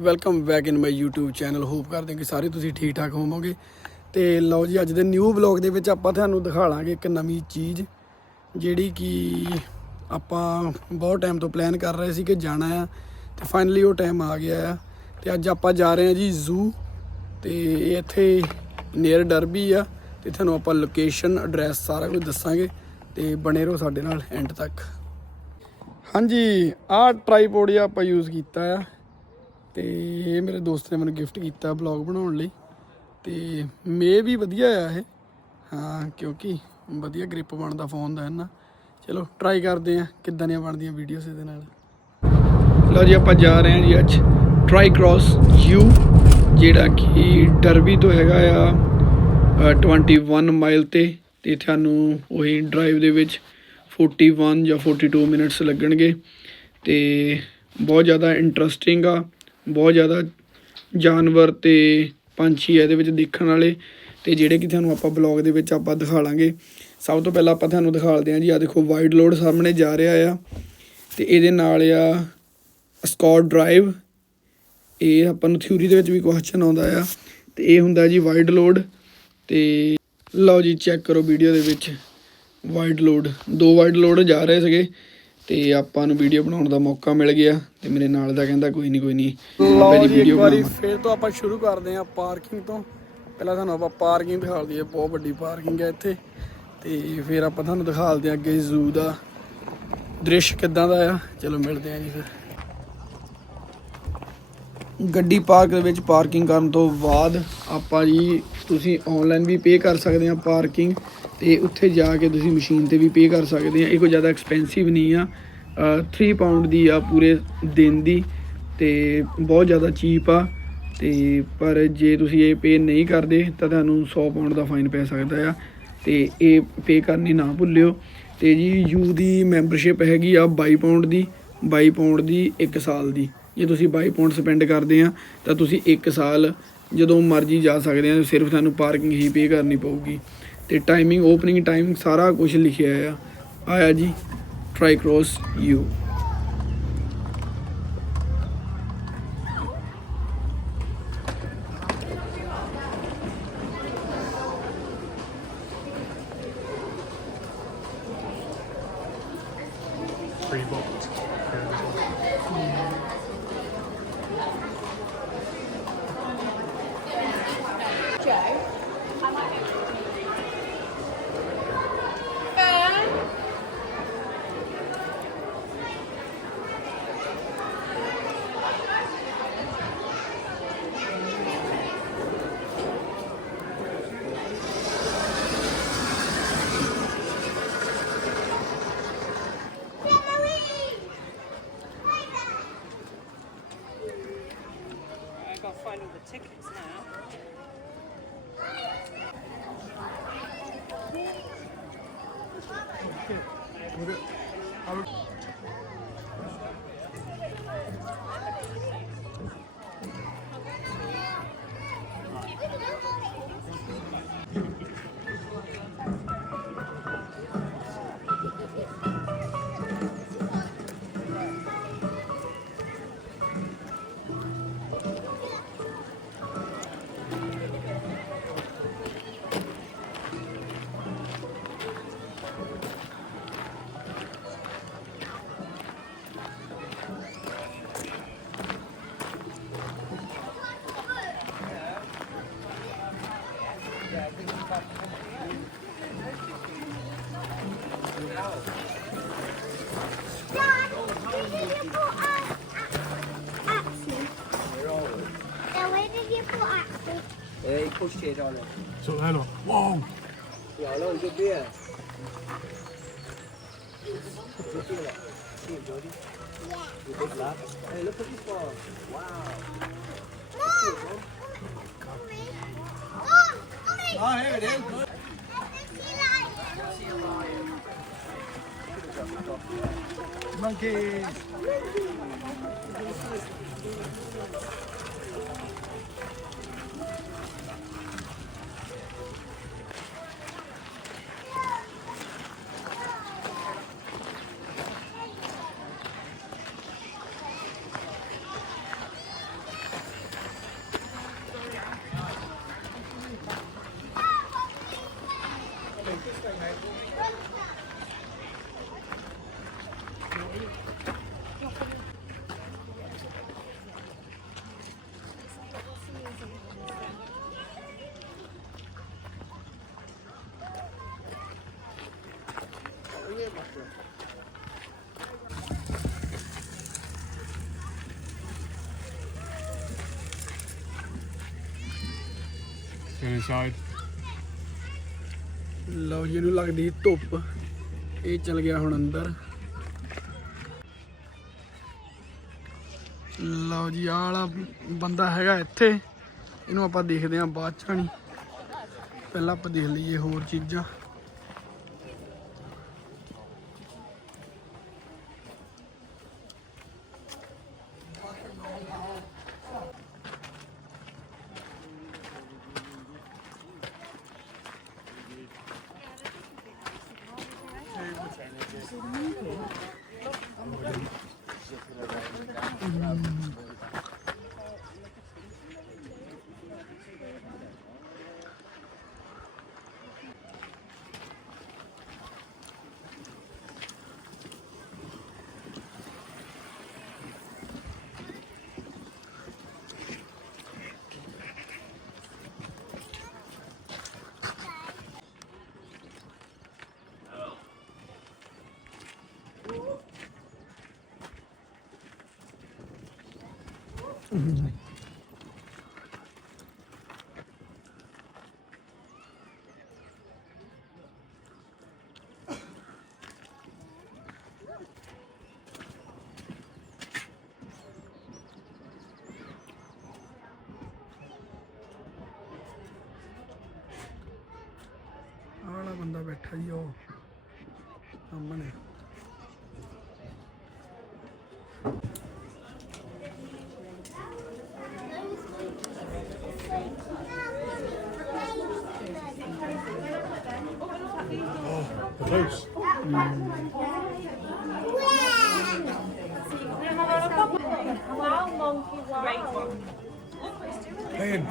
Welcome back ਇਨ ਮਾਈ YouTube channel. Hop ਕਰਦੇ ਕਿ ਸਾਰੇ ਤੁਸੀਂ ਠੀਕ ਠਾਕ ਹੋਵੋਗੇ। ਤੇ ਲਓ ਜੀ, ਅੱਜ ਦੇ ਨਿਊ ਬਲੌਗ ਦੇ ਵਿੱਚ ਆਪਾਂ ਤੁਹਾਨੂੰ ਦਿਖਾਵਾਂਗੇ ਇੱਕ ਨਵੀਂ ਚੀਜ਼ ਜਿਹੜੀ ਕਿ ਆਪਾਂ ਬਹੁਤ ਟਾਈਮ ਤੋਂ ਪਲਾਨ ਕਰ ਰਹੇ ਸੀ ਕਿ ਜਾਣਾ ਆ, ਤੇ ਫਾਈਨਲੀ ਉਹ ਟਾਈਮ ਆ ਗਿਆ ਆ। ਤੇ ਅੱਜ ਆਪਾਂ ਜਾ ਰਹੇ ਹਾਂ ਜੀ ਜ਼ੂ, ਤੇ ਇਹ ਇੱਥੇ ਨੀਅਰ ਡਰਬੀ ਆ, ਤੇ ਤੁਹਾਨੂੰ ਆਪਾਂ ਲੋਕੇਸ਼ਨ ਐਡਰੈਸ ਸਾਰਾ ਕੁਝ ਦੱਸਾਂਗੇ, ਤੇ ਬਣੇ ਰਹੋ ਸਾਡੇ ਨਾਲ ਐਂਡ ਤੱਕ। ਹਾਂਜੀ, ਆਹ ਟਰਾਈਪੋਡ ਆਪਾਂ ਯੂਜ਼ ਕੀਤਾ ਆ, ਤੇ ਇਹ ਮੇਰੇ ਦੋਸਤ ਨੇ ਮੈਨੂੰ ਗਿਫਟ ਕੀਤਾ ਬਲੌਗ ਬਣਾਉਣ ਲਈ। ਤੇ ਮੇ ਵੀ ਵਧੀਆ ਆ ਇਹ, ਹਾਂ, ਕਿਉਂਕਿ ਵਧੀਆ ਗ੍ਰਿਪ ਬਣਦਾ ਫੋਨ ਦਾ ਹੈ ਨਾ। ਚਲੋ ਟਰਾਈ ਕਰਦੇ ਹਾਂ ਕਿੱਦਾਂ ਦੀਆਂ ਬਣਦੀਆਂ ਵੀਡੀਓਜ਼ ਇਹਦੇ ਨਾਲ। ਲਓ ਜੀ, ਆਪਾਂ ਜਾ ਰਹੇ ਹਾਂ ਜੀ ਅੱਜ ਟਵਾਈਕ੍ਰੋਸ ਜ਼ੂ, ਜਿਹੜਾ ਕਿ ਡਰਬੀ ਤੋਂ ਹੈਗਾ ਆ 21 ਮਾਈਲ ਤੇ ਤੁਹਾਨੂੰ ਉਹੀ ਡਰਾਈਵ ਦੇ ਵਿੱਚ 41 ਜਾਂ 42 ਮਿੰਟਸ ਲੱਗਣਗੇ। ਤੇ ਬਹੁਤ ਜ਼ਿਆਦਾ ਇੰਟਰਸਟਿੰਗ ਆ, ਬਹੁਤ ਜ਼ਿਆਦਾ ਜਾਨਵਰ ਤੇ ਪੰਛੀ ਇਹਦੇ ਵਿੱਚ ਦੇਖਣ ਵਾਲੇ, ਤੇ ਜਿਹੜੇ ਕਿ ਤੁਹਾਨੂੰ ਆਪਾਂ ਬਲੌਗ ਦੇ ਵਿੱਚ ਆਪਾਂ ਦਿਖਾ ਲਾਂਗੇ। ਸਭ ਤੋਂ ਪਹਿਲਾਂ ਆਪਾਂ ਤੁਹਾਨੂੰ ਦਿਖਾਲਦੇ ਹਾਂ ਜੀ, ਆਹ ਦੇਖੋ ਵਾਈਡ ਲੋਡ ਸਾਹਮਣੇ ਜਾ ਰਿਹਾ ਆ, ਤੇ ਇਹਦੇ ਨਾਲ ਆ ਸਕੌਟ ਡਰਾਈਵ। ਇਹ ਆਪਾਂ ਨੂੰ ਥਿਊਰੀ ਦੇ ਵਿੱਚ ਵੀ ਕੁਐਸਚਨ ਆਉਂਦਾ ਆ, ਤੇ ਇਹ ਹੁੰਦਾ ਜੀ ਵਾਈਡ ਲੋਡ। ਤੇ ਲਓ ਜੀ, ਚੈੱਕ ਕਰੋ ਵੀਡੀਓ ਦੇ ਵਿੱਚ ਵਾਈਡ ਲੋਡ, 2 ਵਾਈਡ ਲੋਡ ਜਾ ਰਹੇ ਸੀਗੇ, ਤੇ ਆਪਾਂ ਨੂੰ ਵੀਡੀਓ ਬਣਾਉਣ ਦਾ ਮੌਕਾ ਮਿਲ ਗਿਆ। ਤੇ ਮੇਰੇ ਨਾਲ ਦਾ ਕਹਿੰਦਾ ਕੋਈ ਨਹੀਂ ਲਓ ਜੀ, ਇੱਕ ਵਾਰੀ ਫਿਰ ਤੋਂ ਆਪਾਂ ਸ਼ੁਰੂ ਕਰਦੇ ਹਾਂ ਪਾਰਕਿੰਗ ਤੋਂ। ਪਹਿਲਾਂ ਤੁਹਾਨੂੰ ਆਪਾਂ ਪਾਰਕਿੰਗ ਦਿਖਾ ਦਈਏ, ਬਹੁਤ ਵੱਡੀ ਪਾਰਕਿੰਗ ਹੈ ਇੱਥੇ, ਤੇ ਫਿਰ ਆਪਾਂ ਤੁਹਾਨੂੰ ਦਿਖਾਲਦੇ ਹਾਂ ਅੱਗੇ ਜ਼ੂ ਦਾ ਦ੍ਰਿਸ਼ ਕਿੱਦਾਂ ਦਾ ਆ। ਚਲੋ ਮਿਲਦੇ ਹਾਂ ਜੀ ਫਿਰ। ਗੱਡੀ ਪਾਰਕ ਦੇ ਵਿੱਚ ਪਾਰਕਿੰਗ ਕਰਨ ਤੋਂ ਬਾਅਦ ਆਪਾਂ ਜੀ, ਤੁਸੀਂ ਔਨਲਾਈਨ ਵੀ ਪੇ ਕਰ ਸਕਦੇ ਆ ਪਾਰਕਿੰਗ, ਤੇ ਉੱਥੇ ਜਾ ਕੇ ਤੁਸੀਂ ਮਸ਼ੀਨ 'ਤੇ ਵੀ ਪੇ ਕਰ ਸਕਦੇ ਆ। ਇਹ ਕੋਈ ਜ਼ਿਆਦਾ ਐਕਸਪੈਂਸਿਵ ਨਹੀਂ ਆ, 3 ਪਾਉਂਡ ਦੀ ਆ ਪੂਰੇ ਦਿਨ ਦੀ, ਤੇ ਬਹੁਤ ਜ਼ਿਆਦਾ ਚੀਪ ਆ। ਤੇ ਪਰ ਜੇ ਤੁਸੀਂ ਇਹ ਪੇ ਨਹੀਂ ਕਰਦੇ ਤਾਂ ਤੁਹਾਨੂੰ 100 ਪਾਉਂਡ ਦਾ ਫਾਈਨ ਪੈ ਸਕਦਾ ਆ, ਤੇ ਇਹ ਪੇ ਕਰਨੀ ਨਾ ਭੁੱਲਿਓ। ਤੇ ਜੀ ਯੂ ਦੀ ਮੈਂਬਰਸ਼ਿਪ ਹੈਗੀ ਆ 22 ਪਾਉਂਡ ਦੀ, 22 ਪਾਉਂਡ ਦੀ 1 ਸਾਲ ਦੀ। ਜੇ ਤੁਸੀਂ 22 ਪਾਉਂਡ ਸਪੈਂਡ ਕਰਦੇ ਆ ਤਾਂ ਤੁਸੀਂ 1 ਸਾਲ ਜਦੋਂ ਮਰਜ਼ੀ ਜਾ ਸਕਦੇ ਆ, ਸਿਰਫ ਤੁਹਾਨੂੰ ਪਾਰਕਿੰਗ ਹੀ ਪੇ ਕਰਨੀ ਪਊਗੀ। ਤੇ ਟਾਈਮਿੰਗ, ਓਪਨਿੰਗ ਟਾਈਮ ਸਾਰਾ ਕੁਝ ਲਿਖਿਆ ਆਇਆ ਜੀ ਟਵਾਈਕ੍ਰੋਸ zoo. Find all the tickets now. Ê, push it on it. So hello, wow. Nhỏ lâu chưa biết. Hey, look at this ball. Wow. Oh, here it is. Monkeys. Go inside. ਲਓ ਜੀ ਇਹਨੂੰ ਲੱਗਦੀ ਸੀ ਧੁੱਪ, ਇਹ ਚਲ ਗਿਆ ਹੁਣ ਅੰਦਰ। ਲਓ ਜੀ ਆਹ ਵਾਲਾ ਬੰਦਾ ਹੈਗਾ ਇੱਥੇ, ਇਹਨੂੰ ਆਪਾਂ ਦੇਖਦੇ ਹਾਂ ਬਾਅਦ ਚ। ਨਹੀਂ ਪਹਿਲਾਂ ਆਪਾਂ ਦੇਖ ਲਈਏ ਹੋਰ ਚੀਜ਼ਾਂ। ਆਹ ਬੰਦਾ ਬੈਠਾ ਜੀ ਉਹ ਸਾਹਮਣੇ। Close. Playing.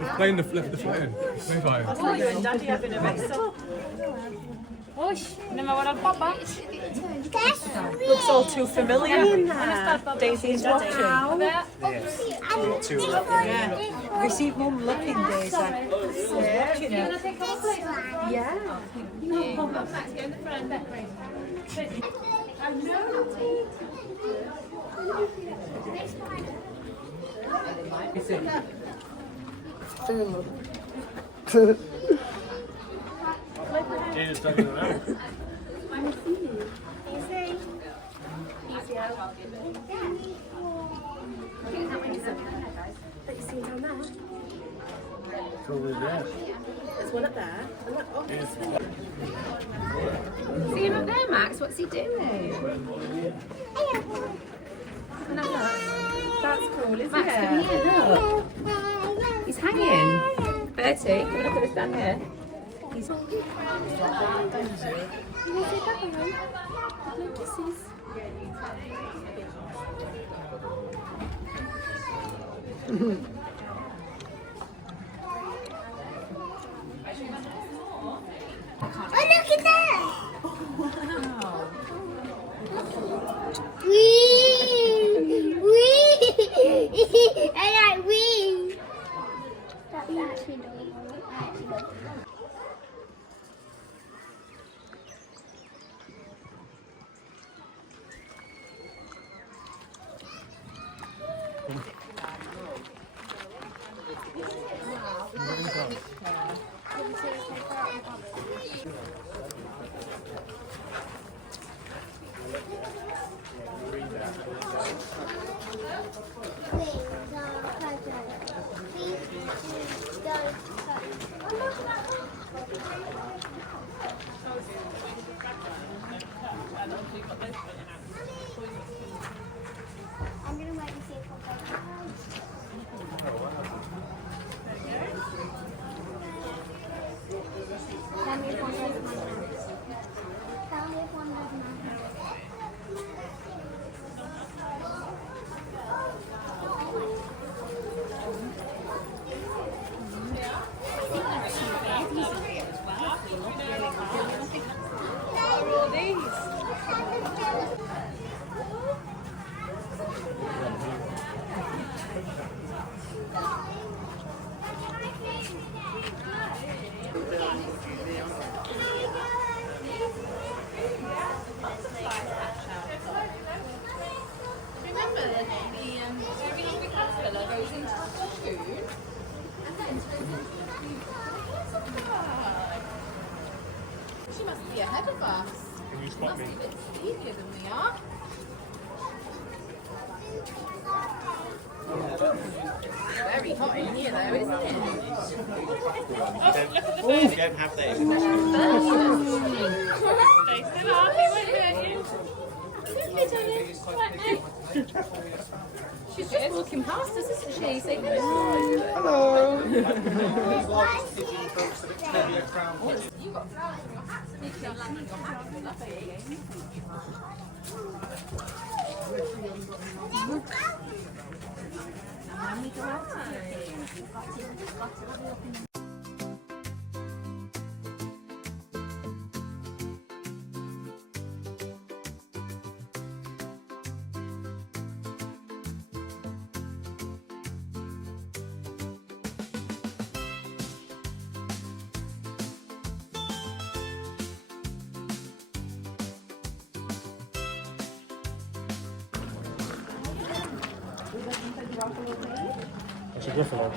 It's playing the flip. The flying. Move out. Oh, you and Daddy having a wrestle. Nema vara pappa. Looks all too familiar. Desi and Daddy. We see Mum looking Daisy. Watching her. Gina's tugging it out. Probably there. There's one up there. See him up there, Max? What's he doing? That's cool, isn't Max, come here, look. He's hanging. Bertie, come and look at this down here. He's... Oh, look at that! Wee! Wee! I like wee! That's actually adorable. I'm gonna wait and see if I'll Tell me if one has my house. Tell me if one has my house. Remember the very hungry caterpillar goes into the cocoon? She must be ahead of us. Can you spot me? A bit speedier than we are. Very hot in here though, isn't it? You don't have that. Stay still, Archie, won't hurt you. Okay, darling. She's just walking past us, isn't she? Say hello. Hello. You got flowers in your hat, so make sure you land on your hat. Lovely. And then we go outside. That's a griffin.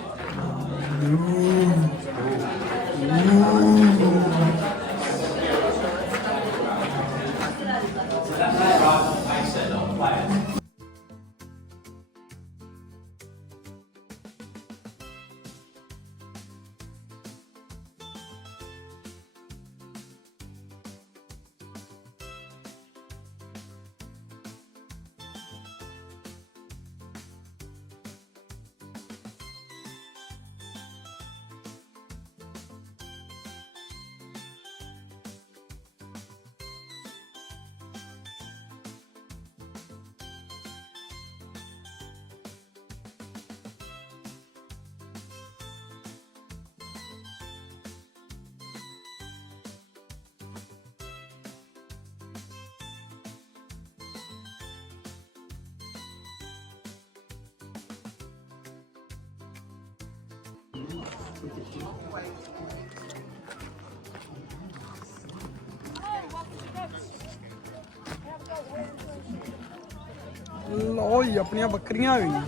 ਲਓ ਜੀ ਆਪਣੀਆਂ ਬੱਕਰੀਆਂ ਆ ਗਈਆਂ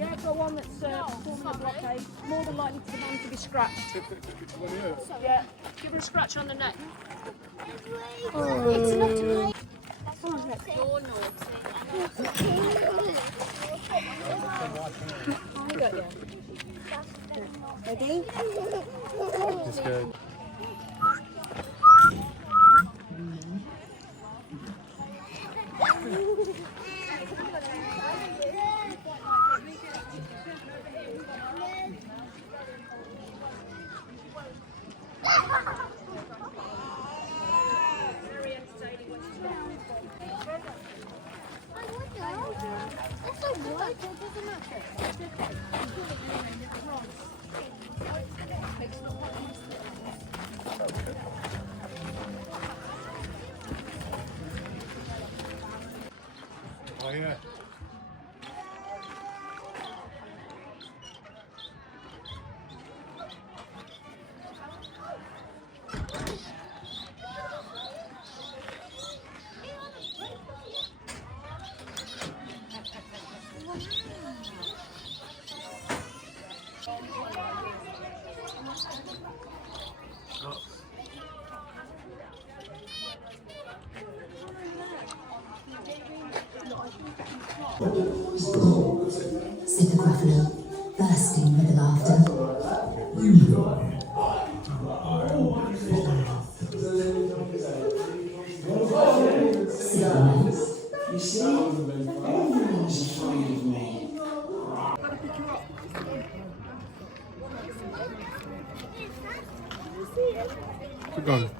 Yeah, got one that's forming a blockade. More than likely for the man to be scratched. Yeah, give her a scratch on the neck. It's not right. You're naughty. I got you. Ready? That's good. That's so good. It doesn't matter. Oh yeah. said the gruffalo, bursting with laughter. Keep going. Baby, I got it.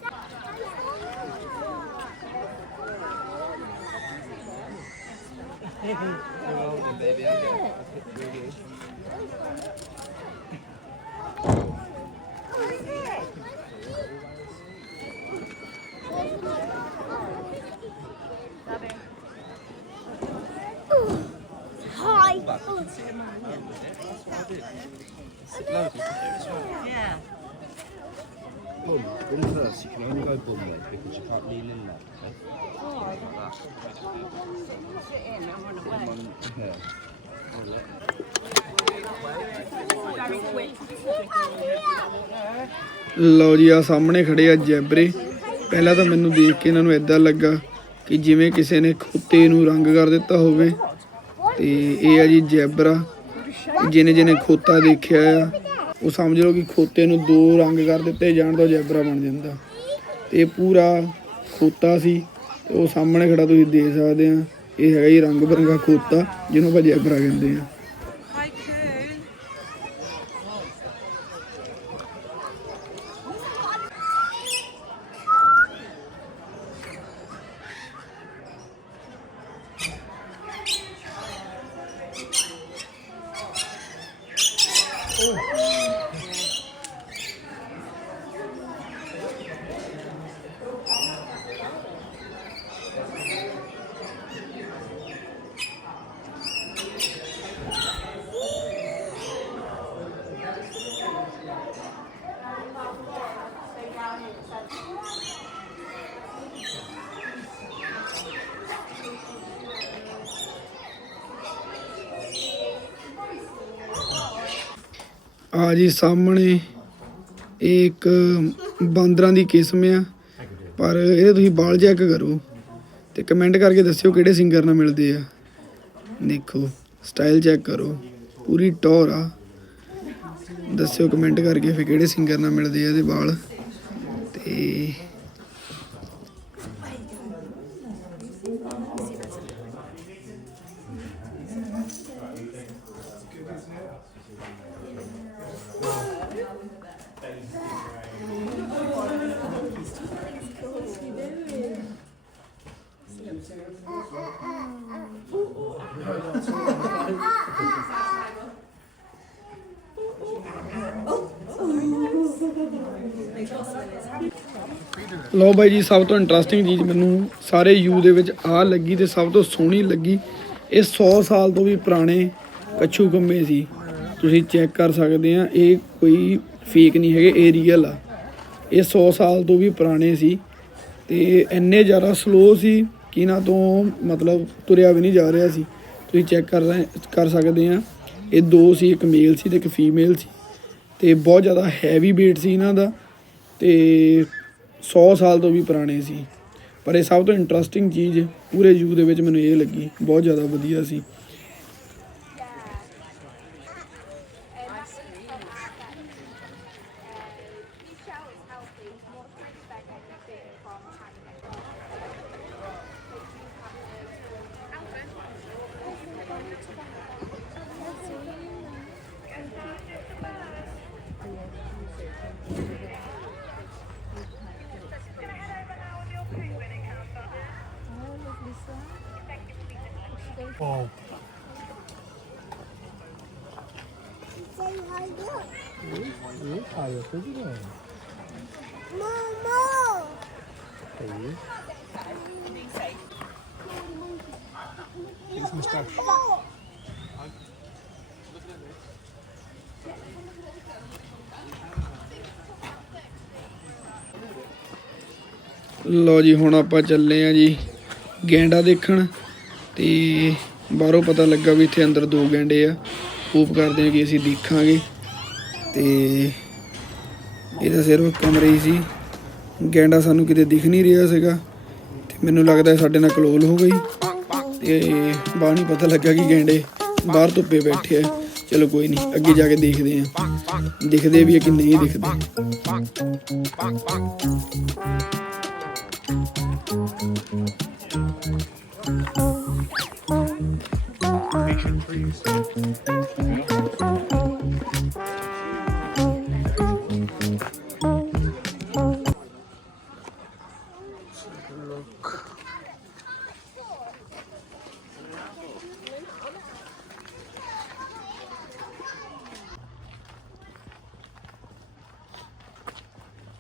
Hi. Yeah. Boom, in first. You can only go boom then because you can't lean in that. Okay? Like that. Sit in and run away. One here. ਲਓ ਜੀ ਆ ਸਾਹਮਣੇ ਖੜੇ ਆ ਜੈਬਰੇ। ਪਹਿਲਾਂ ਤਾਂ ਮੈਨੂੰ ਦੇਖ ਕੇ ਇਹਨਾਂ ਨੂੰ ਇਦਾਂ ਲੱਗਾ ਕਿ ਜਿਵੇਂ ਕਿਸੇ ਨੇ ਖੋਤੇ ਨੂੰ ਰੰਗ ਕਰ ਦਿੱਤਾ ਹੋਵੇ, ਤੇ ਇਹ ਆ ਜੀ ਜੈਬਰਾ। ਜਿਹਨੇ ਜਿਹਨੇ ਖੋਤਾ ਦੇਖਿਆ ਆ ਉਹ ਸਮਝ ਲਓ ਕਿ ਖੋਤੇ ਨੂੰ 2 ਰੰਗ ਕਰ ਦਿੱਤੇ ਜਾਣ ਤਾਂ ਜੈਬਰਾ ਬਣ ਜਾਂਦਾ। ਤੇ ਇਹ ਪੂਰਾ ਖੋਤਾ ਸੀ ਤੇ ਉਹ ਸਾਹਮਣੇ ਖੜਾ ਤੁਸੀਂ ਦੇਖ ਸਕਦੇ ਆ। ਇਹ ਹੈਗਾ ਜੀ ਰੰਗ ਬਿਰੰਗਾ ਖੋਤਾ ਜਿਹਨੂੰ ਆਪਾਂ ਜੈਬਰਾ ਕਹਿੰਦੇ ਆ। ਆ ਜੀ ਸਾਹਮਣੇ ਇਹ ਇੱਕ ਬਾਂਦਰਾਂ ਦੀ ਕਿਸਮ ਆ, ਪਰ ਇਹ ਤੁਸੀਂ ਬਾਲ ਚੈੱਕ ਕਰੋ ਤੇ ਕਮੈਂਟ ਕਰਕੇ ਦੱਸਿਓ ਕਿਹੜੇ ਸਿੰਗਰ ਨਾਲ ਮਿਲਦੇ ਆ। ਦੇਖੋ ਸਟਾਈਲ ਚੈੱਕ ਕਰੋ, ਪੂਰੀ ਟੌਰ ਆ। ਦੱਸਿਓ ਕਮੈਂਟ ਕਰਕੇ ਫਿਰ ਕਿਹੜੇ ਸਿੰਗਰ ਨਾਲ ਮਿਲਦੇ ਆ ਇਹਦੇ ਵਾਲ। ਤੇ ਲਓ ਬਾਈ ਜੀ, ਸਭ ਤੋਂ ਇੰਟਰਸਟਿੰਗ ਚੀਜ਼ ਮੈਨੂੰ ਸਾਰੇ ਯੂ ਦੇ ਵਿੱਚ ਆ ਲੱਗੀ ਤੇ ਸਭ ਤੋਂ ਸੋਹਣੀ ਲੱਗੀ। ਇਹ 100 ਸਾਲ ਤੋਂ ਵੀ ਪੁਰਾਣੇ ਕੱਛੂ ਕੰਮੇ ਸੀ, ਤੁਸੀਂ ਚੈੱਕ ਕਰ ਸਕਦੇ ਆ। ਇਹ ਕੋਈ ਫੇਕ ਨਹੀਂ ਹੈਗੇ, ਇਹ ਰੀਅਲ ਆ। ਇਹ 100 ਸਾਲ ਤੋਂ ਵੀ ਪੁਰਾਣੇ ਸੀ ਤੇ ਇੰਨੇ ਜ਼ਿਆਦਾ ਸਲੋ ਸੀ ਕਿ ਇਹਨਾਂ ਤੋਂ ਮਤਲਬ ਤੁਰਿਆ ਵੀ ਨਹੀਂ ਜਾ ਰਿਹਾ ਸੀ। ਤੁਸੀਂ ਚੈੱਕ ਕਰ ਸਕਦੇ ਆ। ਇਹ 2 ਸੀ, ਇੱਕ ਮੇਲ ਸੀ ਤੇ ਇੱਕ ਫੀਮੇਲ ਸੀ ਤੇ ਬਹੁਤ ਜ਼ਿਆਦਾ ਹੈਵੀ ਵੇਟ ਸੀ ਇਹਨਾਂ ਦਾ ਤੇ 100 ਸਾਲ ਤੋਂ ਵੀ ਪੁਰਾਣੇ ਸੀ। ਪਰ ਇਹ ਸਭ ਤੋਂ ਇੰਟਰਸਟਿੰਗ ਚੀਜ਼ ਪੂਰੇ ਜ਼ੂ ਦੇ ਵਿੱਚ ਮੈਨੂੰ ਇਹ ਲੱਗੀ, ਬਹੁਤ ਜ਼ਿਆਦਾ ਵਧੀਆ ਸੀ। Oh. His moustache. ਲਓ ਜੀ, ਹੁਣ ਆਪਾਂ ਚੱਲੇ ਆ ਜੀ ਗੈਂਡਾ ਦੇਖਣ ਤੇ ਬਾਹਰੋਂ ਪਤਾ ਲੱਗਾ ਵੀ ਇੱਥੇ ਅੰਦਰ 2 ਗੈਂਡੇ ਆ। ਹੋਪ ਕਰਦੇ ਆ ਕਿ ਅਸੀਂ ਦੇਖਾਂਗੇ। ਤੇ ਇਹ ਤਾਂ ਸਿਰਫ ਕਮਰੇ ਹੀ ਸੀ, ਗੈਂਡਾ ਸਾਨੂੰ ਕਿਤੇ ਦਿਖ ਨਹੀਂ ਰਿਹਾ ਸੀਗਾ ਤੇ ਮੈਨੂੰ ਲੱਗਦਾ ਸਾਡੇ ਨਾਲ ਕਲੋਲ ਹੋ ਗਈ ਤੇ ਬਾਹਰ ਨਹੀਂ ਪਤਾ ਲੱਗਾ ਕਿ ਗੈਂਡੇ ਬਾਹਰ ਧੁੱਪੇ ਬੈਠੇ ਆ। ਚਲੋ ਕੋਈ ਨਹੀਂ, ਅੱਗੇ ਜਾ ਕੇ ਦੇਖਦੇ ਆ ਦਿਖਦੇ ਵੀ ਆ ਕਿ ਨਹੀਂ ਦਿਖਦੇ।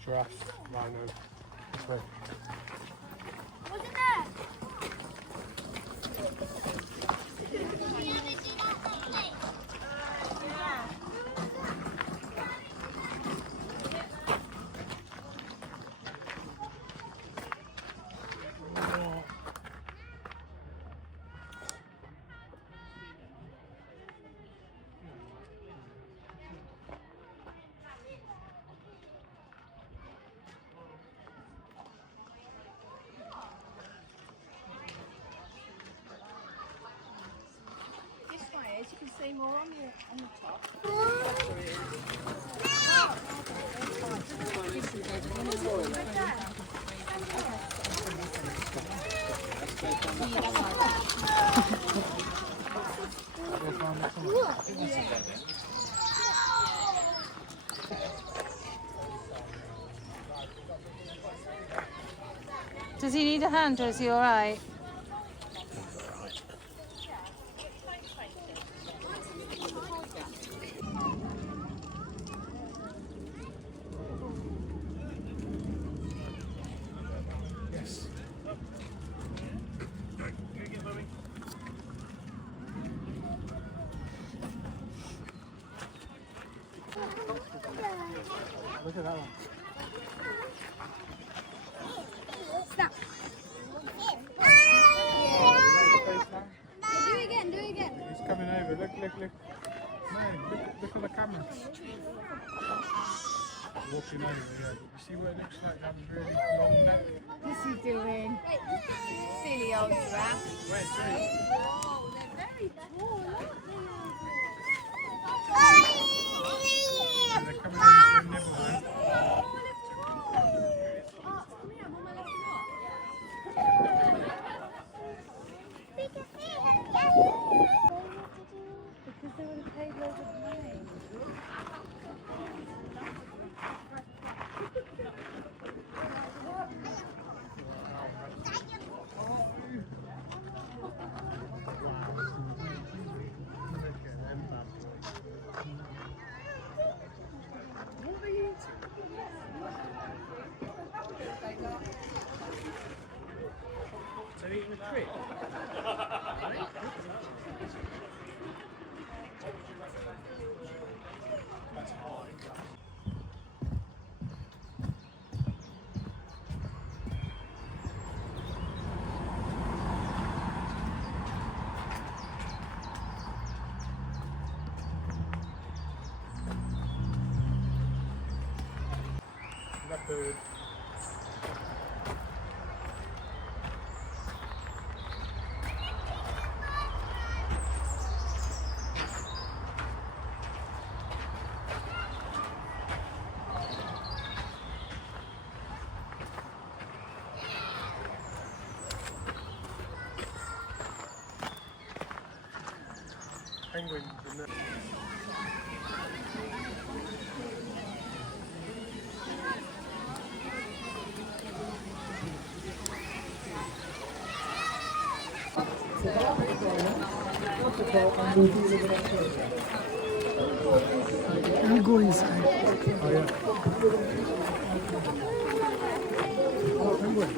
Giraffe, rhino, this you can see more on the top. Does he need a hand or is he all right? Look at that one. Stop. Do it again, do it again. He's coming over. Look. No, look at the camera. Walking over, yeah. You see what it looks like? That really long neck. What's he doing? Silly old rat. Wait. Oh, they're very tall, aren't They're coming over to nibble now. Because they would have paid loads of money. They're eating a crick. Leopard. Penguins in there. I'll go inside. Oh yeah. Oh, penguin.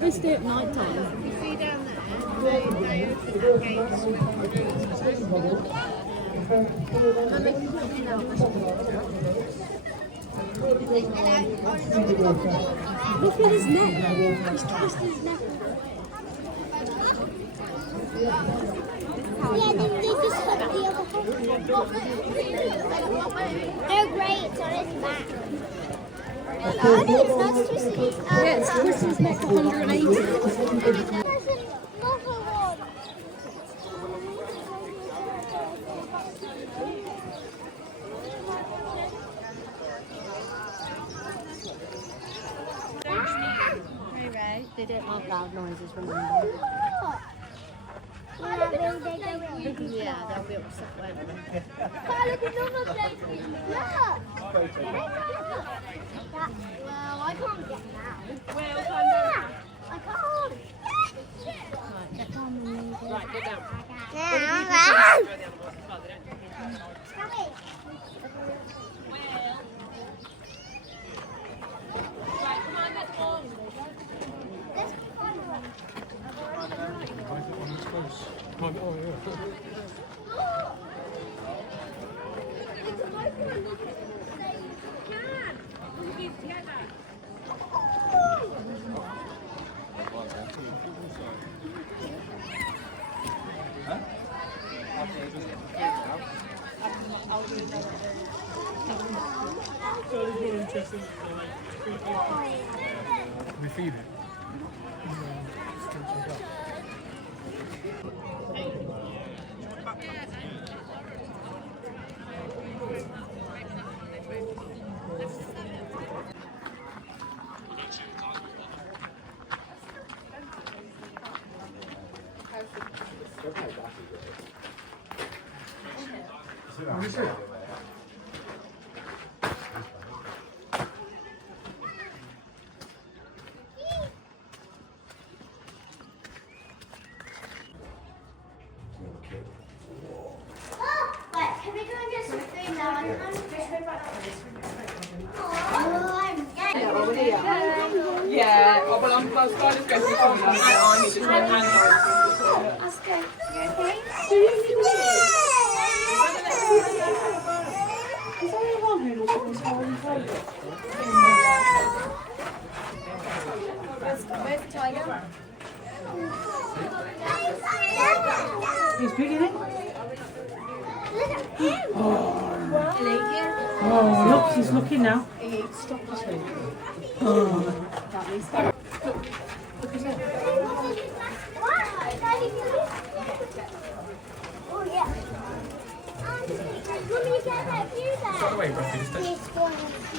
We stay at night time. See down Look at his neck. He's twisted his neck. Yeah, then you just put the other They're great, it's on his back. Oh, no, it's not twisted. Yeah, it's twisted his neck 180. There's another one. They don't like loud noises, remember? Yeah, They'll be upset, won't they? look, another place. Look. Well, I can't get now. Yeah, I can't. Right, go down. Right, come on, let's go. Oh, yeah. We feed it. Wait, can we go and get some food now? I'm Yeah, oh, well, I'm going to go through the I need to try and Where's the tiger? He's big, isn't he? Look at him. Look, he's looking now. Oh, yeah. Mummy, you can't have you there. By the way, Rusty, just take- This one is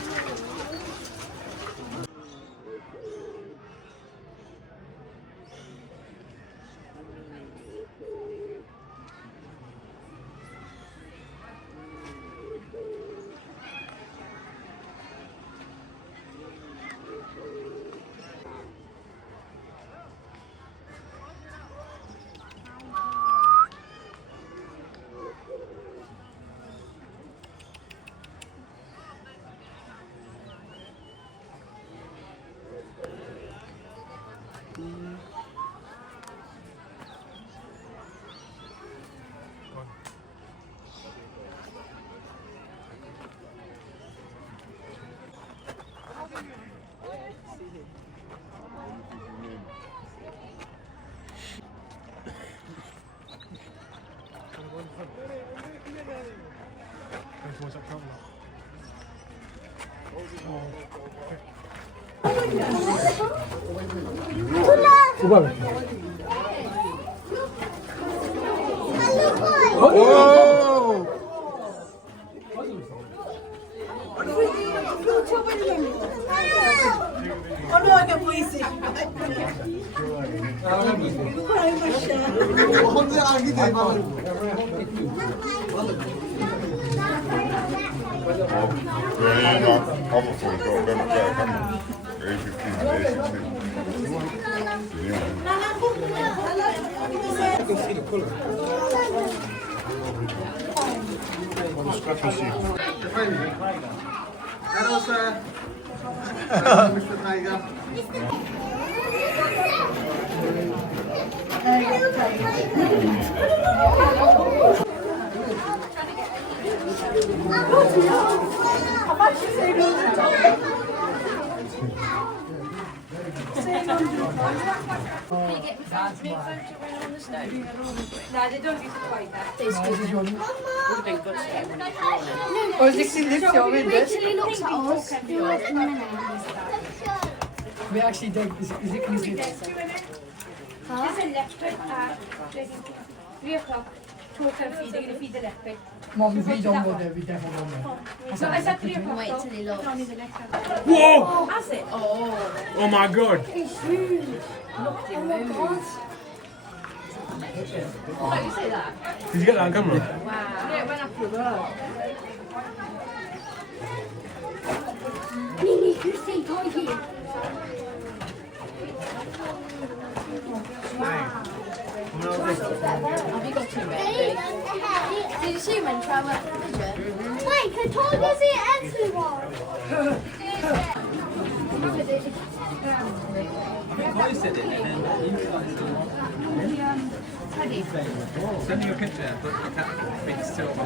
What's that problem? I can see the colour. On the scratchy sheet. Hello, sir. Mr. Tiger. No, they don't use it quite that. Rachel looks at us. We actually did. Is it can you see There's a left at 3 o'clock. Talk and feed, you're going to feed the leopard. Mom, if we don't go there, we definitely don't go. So is that 3 o'clock? Wait till he looks. Whoa! Has it? Oh. Oh my god. Look, you move. Why you say that? Did you get that on camera? Wow. Yeah, it went after work. Mimi, you say doggy. Have you got 2 baby? Did you see when Try went for a vision? Wait, can tigers eat everyone? I said it and then you send me a picture, but I can't think it's still on my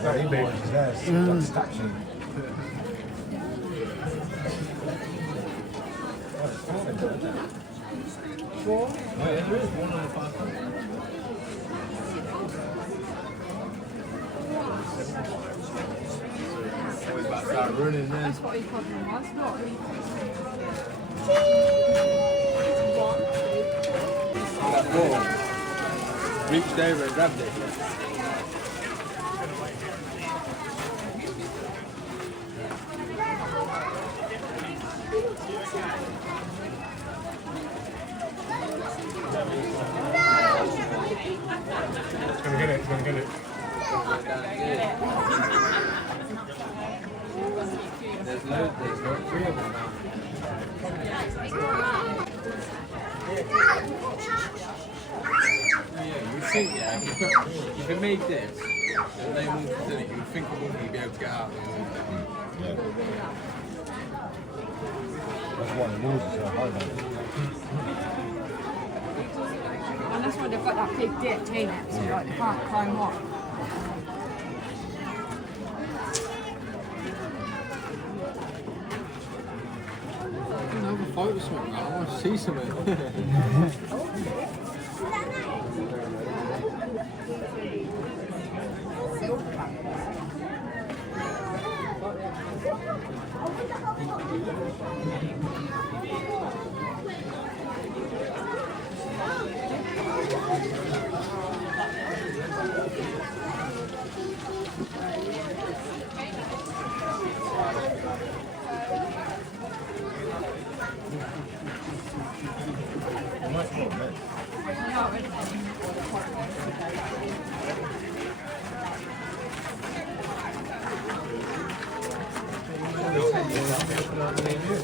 Very big. Yes. Statue. Start running then. That's what he probably was, not That ball reached over and grabbed it. It's gonna get it, it's gonna get it. There's no 3 of them now. Yeah, you think, yeah, if it made this, and they moved in it, you would think a monkey would be able to get out and move it. That's why the walls are so high though. And that's why they've got that big ditch in it, so like they can't climb up. I can have a photo of something now. I want to see something.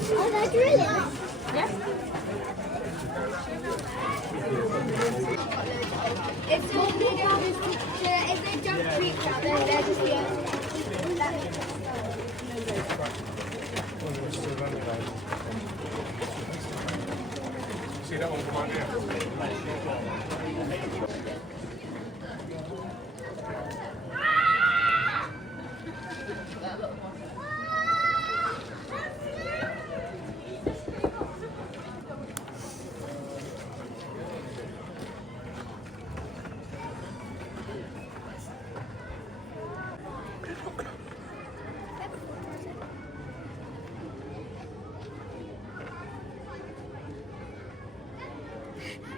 Oh, that's really nice. If somebody does this picture, if they don't treat that, then they're just See that one come on here?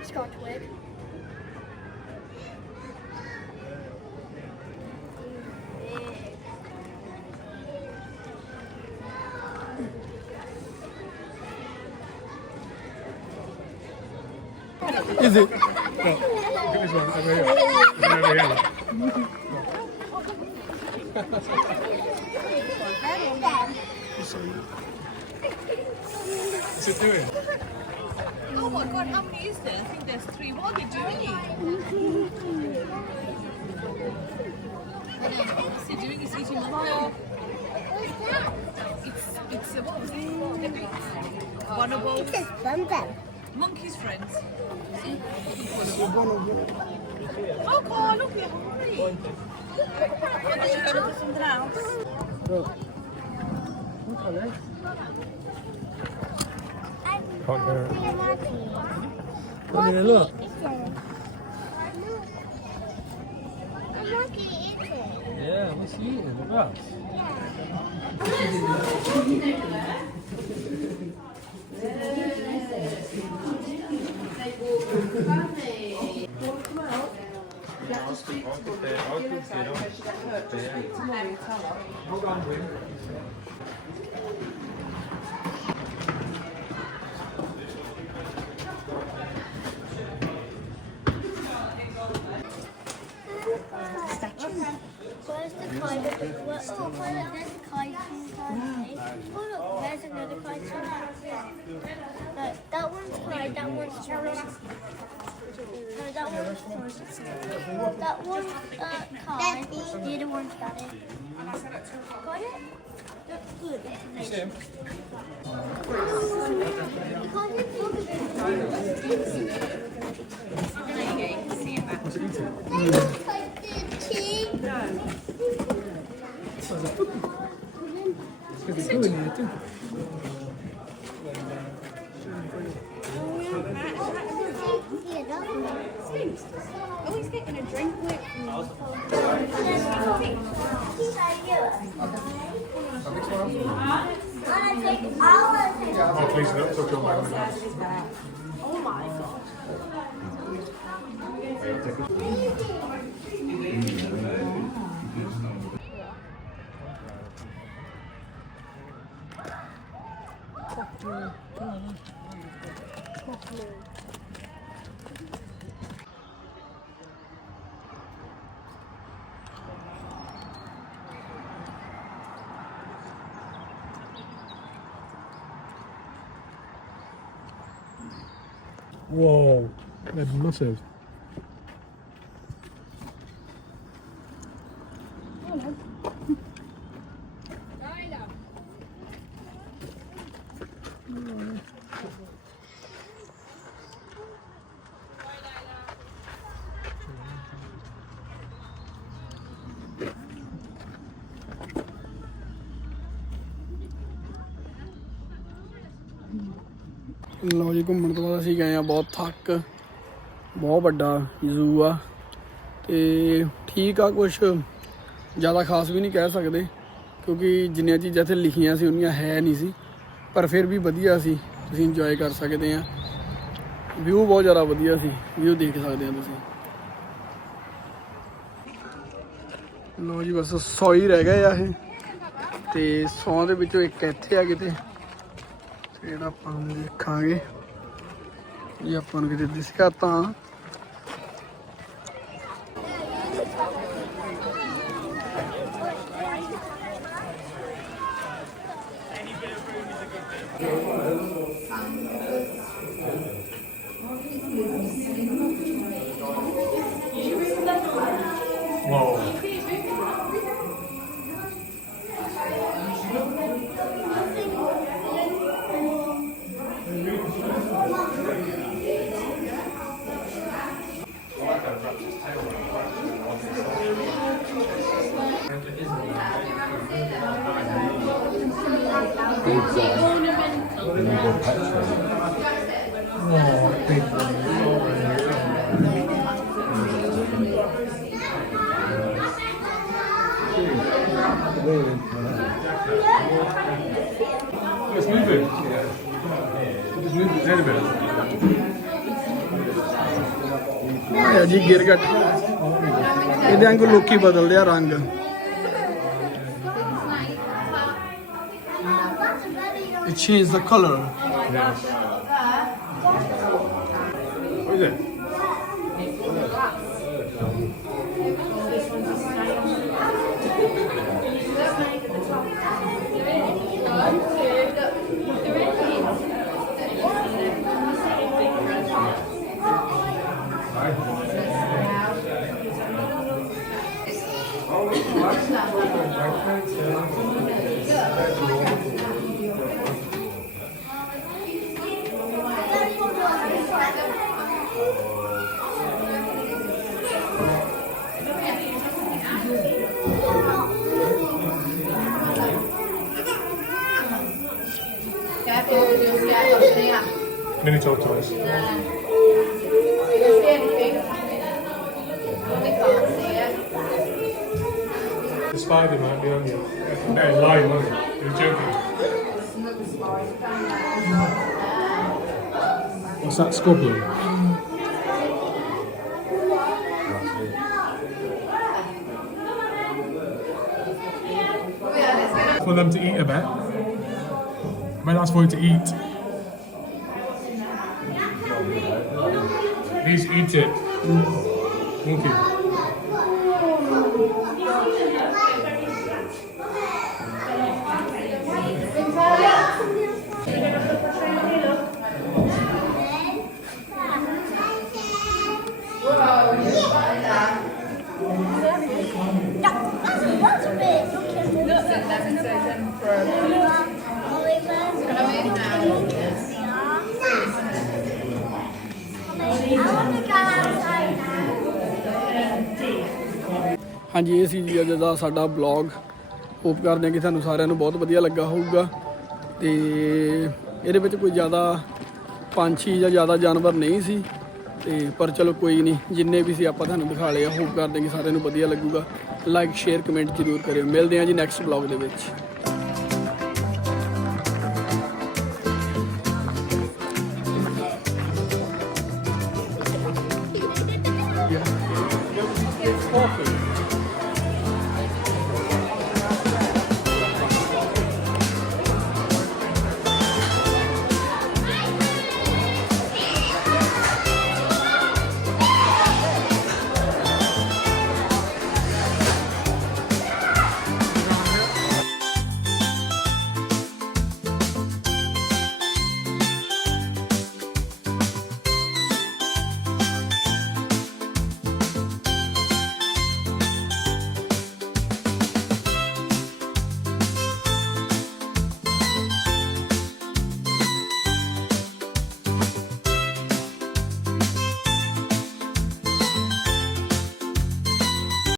Scotch wig. Is it? Look at this one, over here. Over here. What's it doing? Oh my god, how many is there? I think there's 3. What are they doing? What's he doing? He's eating the whole. It's a what was it? One of those monkey's friends. Oh god, look, they're hungry. And then you go look at something else. Can't get it. Come here, look. A monkey eats it. Yeah, what's he eating? The grass? Where's the kite? Oh, there's a kite. Oh, look, there's another kite. No, that one's kite, that one's challenge. No, that one's kite. The other one's got it. Got it? That's good. You see him? Oh, he's getting a drink. Oh, please, no, it's okay, Oh my god. Whoa, they're massive. ਲਓ ਜੀ, ਘੁੰਮਣ ਤੋਂ ਬਾਅਦ ਅਸੀਂ ਗਏ ਆ ਬਹੁਤ ਥੱਕ। ਬਹੁਤ ਵੱਡਾ ਜ਼ੂ ਆ ਤੇ ਠੀਕ ਆ, ਕੁਛ ਜ਼ਿਆਦਾ ਖਾਸ ਵੀ ਨਹੀਂ ਕਹਿ ਸਕਦੇ ਕਿਉਂਕਿ ਜਿੰਨੀਆਂ ਚੀਜ਼ਾਂ ਇੱਥੇ ਲਿਖੀਆਂ ਸੀ ਉਨੀਆਂ ਹੈ ਨਹੀਂ ਸੀ, ਪਰ ਫਿਰ ਵੀ ਵਧੀਆ ਸੀ, ਤੁਸੀਂ ਇੰਜੋਏ ਕਰ ਸਕਦੇ ਆ। ਵਿਊ ਬਹੁਤ ਜ਼ਿਆਦਾ ਵਧੀਆ ਸੀ, ਵਿਊ ਦੇਖ ਸਕਦੇ ਆ ਤੁਸੀਂ। ਲਓ ਜੀ, ਬਸ 100 ਹੀ ਰਹਿ ਗਏ ਆ ਇਹ, ਤੇ 100 ਦੇ ਵਿੱਚੋਂ ਇੱਕ ਇੱਥੇ ਆ ਕਿਤੇ, ਜਿਹੜਾ ਆਪਾਂ ਨੂੰ ਦੇਖਾਂਗੇ ਜੇ ਆਪਾਂ ਨੂੰ ਕਿਤੇ ਦਿਸਿਆ ਤਾਂ। It's moving. Just move its head a bit. ਆਇਆ ਜੀ ਗਿਰਗਟ, ਇਹਦੇ ਵਾਂਗੂ ਲੋਕੀ ਬਦਲਦੇ ਆ ਰੰਗ। It changed the color. What is it? Mini tortoise. This spider might be on you. No, lying, wasn't it? You're joking. What's that squabbling? For them to eat a bit. When that's for you to eat. Please eat it. Thank you. That's a bit. ਹਾਂਜੀ ਇਹ ਸੀ ਜੀ ਅੱਜ ਦਾ ਸਾਡਾ blog. Hop ਕਰਦੇ ਹਾਂ ਕਿ ਤੁਹਾਨੂੰ ਸਾਰਿਆਂ ਨੂੰ ਬਹੁਤ ਵਧੀਆ ਲੱਗਾ ਹੋਊਗਾ। ਤੇ ਇਹਦੇ ਵਿੱਚ ਕੋਈ ਜ਼ਿਆਦਾ ਪੰਛੀ ਜਾਂ ਜ਼ਿਆਦਾ ਜਾਨਵਰ ਨਹੀਂ ਸੀ ਤੇ ਪਰ ਚਲੋ ਕੋਈ ਨਹੀਂ, ਜਿੰਨੇ ਵੀ ਸੀ ਆਪਾਂ ਤੁਹਾਨੂੰ ਦਿਖਾ ਲਏ ਆ। ਹੋਪ ਕਰਦੇ ਹਾਂ ਕਿ ਸਾਰਿਆਂ ਨੂੰ ਵਧੀਆ ਲੱਗੂਗਾ। ਲਾਈਕ ਸ਼ੇਅਰ ਕਮੈਂਟ ਜ਼ਰੂਰ ਕਰਿਓ। ਮਿਲਦੇ ਹਾਂ ਜੀ ਨੈਕਸਟ ਬਲੌਗ ਦੇ ਵਿੱਚ।